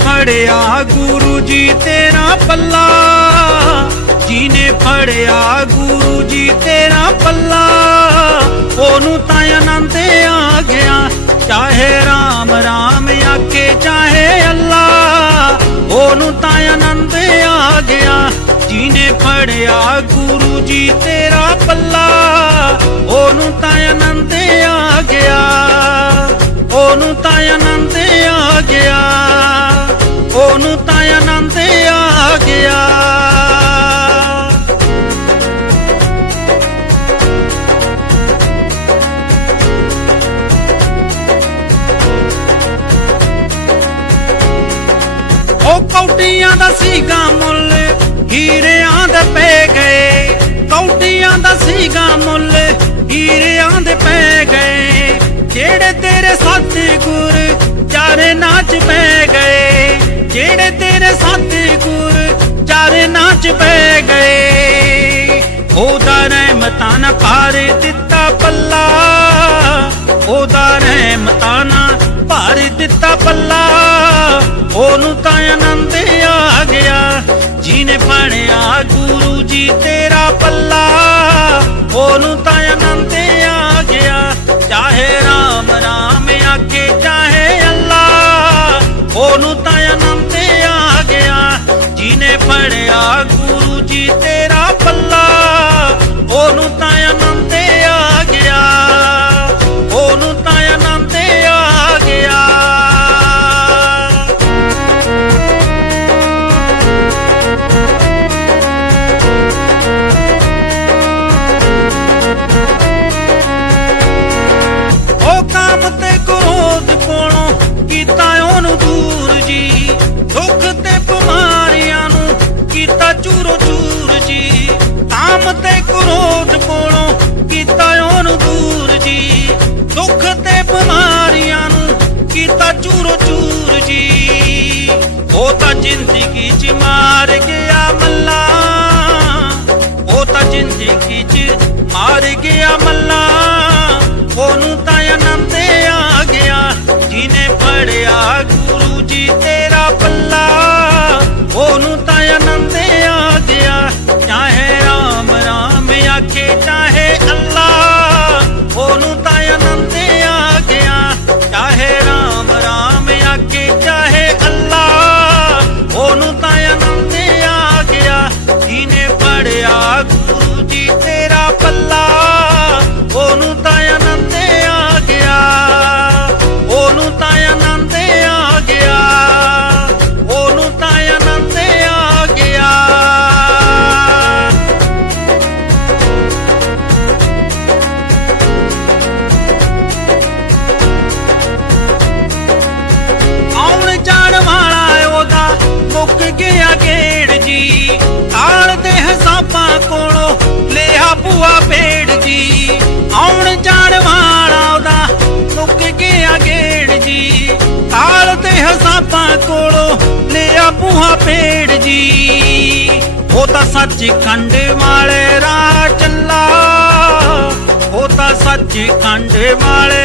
ਫੜਿਆ ਗੁਰੂ ਜੀ ਤੇਰਾ ਪੱਲਾ। ਜੀਨੇ ਫੜਿਆ ਗੁਰੂ ਜੀ ਤੇਰਾ ਪੱਲਾ, ਉਹਨੂੰ ਤਾਂ ਆਨੰਦ ਆ ਗਿਆ। ਚਾਹੇ ਰਾਮ ਰਾਮ ਆਕੇ ਚਾਹੇ ਅੱਲਾ, ਉਹਨੂੰ ਤਾਂ ਆਨੰਦ ਆ ਗਿਆ। ਜੀਨੇ ਫੜਿਆ ਆਨੰਦ ਆ ਗਿਆ। ਉਹ ਕੌਟੀਆਂ ਦਾ ਸੀਗਾ ਮੁੱਲ, ਹੀਰਿਆਂ ਦੇ ਪੈ ਗਏ। ਕੌਟੀਆਂ ਦਾ ਸੀਗਾ ਰਹਿਮਤਾਂ ਨਾ ਪਾਰ ਦਿੱਤਾ ਪੱਲਾ। ਉਹਦਾ ਰਹਿਮਤਾਂ ਨਾ ਭਰ ਦਿੱਤਾ ਪੱਲਾ। ਉਹਨੂੰ ਤਾਂ ਆਨੰਦ ਆ ਗਿਆ ਜਿਹਨੇ ਪੜਿਆ ਗੁਰੂ ਜੀ ਤੇਰਾ ਪੱਲਾ। ਉਹਨੂੰ ਤਾਂ ਆਨੰਦ ਜ਼ਿੰਦਗੀ 'ਚ ਮਾਰ ਗਿਆ ਮੱਲਾ ਉਹ ਤਾਂ ਜ਼ਿੰਦਗੀ 'ਚ ਮਾਰ ਗਿਆ ਜੀ। ਕਾਲ ਦੇ ਹਿਸਾਬਾਂ ਕੋਲੋਂ ਲਿਆ ਬੂਹਾ ਪੇੜ ਜੀ। ਉਹ ਤਾਂ ਸੱਚ ਖੰਡ ਵਾਲੇ ਰਾਹ ਚੱਲਾ। ਉਹ ਤਾਂ ਸੱਚ ਖੰਡ ਵਾਲੇ